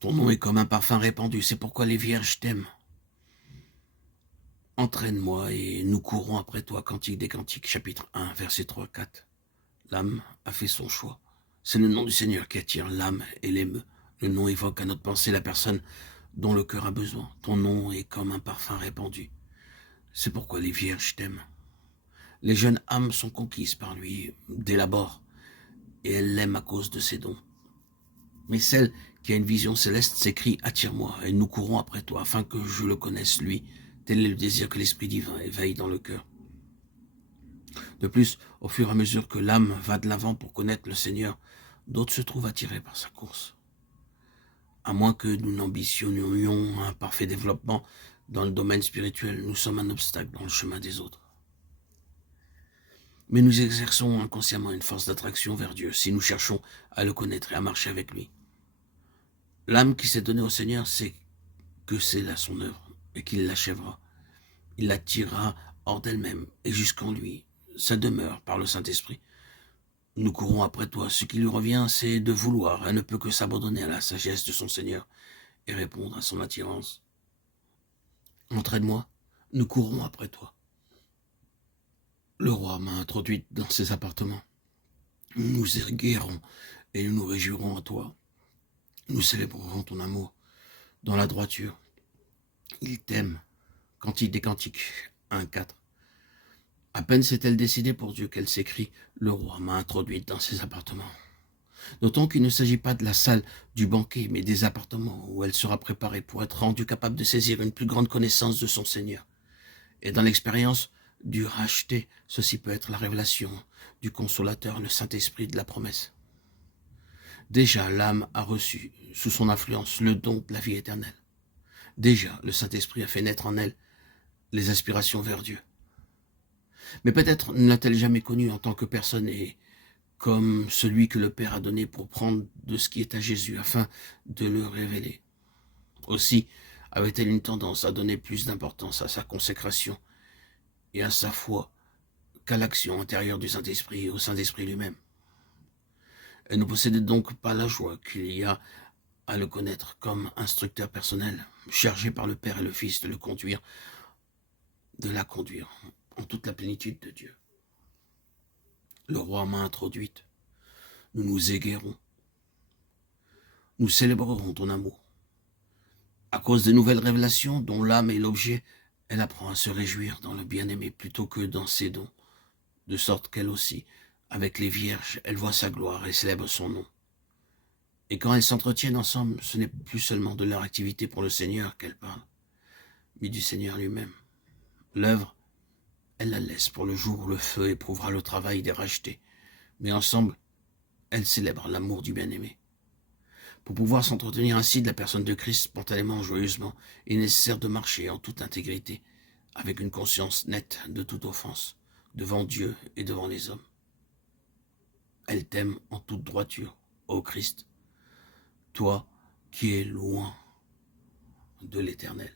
Ton nom est comme un parfum répandu, c'est pourquoi les vierges t'aiment. Entraîne-moi et nous courons après toi. Cantique des Cantiques, chapitre 1, versets 3-4. L'âme a fait son choix. C'est le nom du Seigneur qui attire l'âme et l'émeut. Le nom évoque à notre pensée la personne dont le cœur a besoin. Ton nom est comme un parfum répandu. C'est pourquoi les vierges t'aiment. Les jeunes âmes sont conquises par lui dès l'abord, et elles l'aiment à cause de ses dons. Mais celle qui a une vision céleste s'écrie « Attire-moi, et nous courons après toi, afin que je le connaisse, lui. » Tel est le désir que l'Esprit divin éveille dans le cœur. De plus, au fur et à mesure que l'âme va de l'avant pour connaître le Seigneur, d'autres se trouvent attirés par sa course. À moins que nous n'ambitionnions un parfait développement dans le domaine spirituel, nous sommes un obstacle dans le chemin des autres. Mais nous exerçons inconsciemment une force d'attraction vers Dieu si nous cherchons à le connaître et à marcher avec lui. L'âme qui s'est donnée au Seigneur sait que c'est là son œuvre et qu'il l'achèvera. Il la tirera hors d'elle-même et jusqu'en lui, sa demeure par le Saint-Esprit. Nous courons après toi. Ce qui lui revient, c'est de vouloir. Elle ne peut que s'abandonner à la sagesse de son Seigneur et répondre à son attirance. Entraîne-moi, nous courons après toi. Le roi m'a introduite dans ses appartements. Nous nous erguerons et nous nous réjouirons en toi. Nous célébrerons ton amour dans la droiture. Il t'aime. Cantique des Cantiques 1-4. À peine s'est-elle décidée pour Dieu qu'elle s'écrie « Le roi m'a introduite dans ses appartements ». Notons qu'il ne s'agit pas de la salle du banquet, mais des appartements où elle sera préparée pour être rendue capable de saisir une plus grande connaissance de son Seigneur. Et dans l'expérience du racheté, ceci peut être la révélation du Consolateur, le Saint-Esprit de la promesse. Déjà, l'âme a reçu, sous son influence, le don de la vie éternelle. Déjà, le Saint-Esprit a fait naître en elle les aspirations vers Dieu. Mais peut-être ne l'a-t-elle jamais connu en tant que personne et comme celui que le Père a donné pour prendre de ce qui est à Jésus afin de le révéler. Aussi avait-elle une tendance à donner plus d'importance à sa consécration et à sa foi qu'à l'action intérieure du Saint-Esprit et au Saint-Esprit lui-même. Elle ne possédait donc pas la joie qu'il y a à le connaître comme instructeur personnel, chargé par le Père et le Fils de la conduire en toute la plénitude de Dieu. Le roi m'a introduite. Nous nous éguerrons. Nous célébrerons ton amour. À cause des nouvelles révélations dont l'âme est l'objet, elle apprend à se réjouir dans le bien-aimé plutôt que dans ses dons, de sorte qu'elle aussi, avec les vierges, elle voit sa gloire et célèbre son nom. Et quand elles s'entretiennent ensemble, ce n'est plus seulement de leur activité pour le Seigneur qu'elles parlent, mais du Seigneur lui-même. L'œuvre, elle la laisse pour le jour où le feu éprouvera le travail des rachetés, mais ensemble, elles célèbrent l'amour du bien-aimé. Pour pouvoir s'entretenir ainsi de la personne de Christ spontanément, joyeusement, il est nécessaire de marcher en toute intégrité, avec une conscience nette de toute offense, devant Dieu et devant les hommes. Elle t'aime en toute droiture, ô Christ, toi qui es loin de l'Éternel.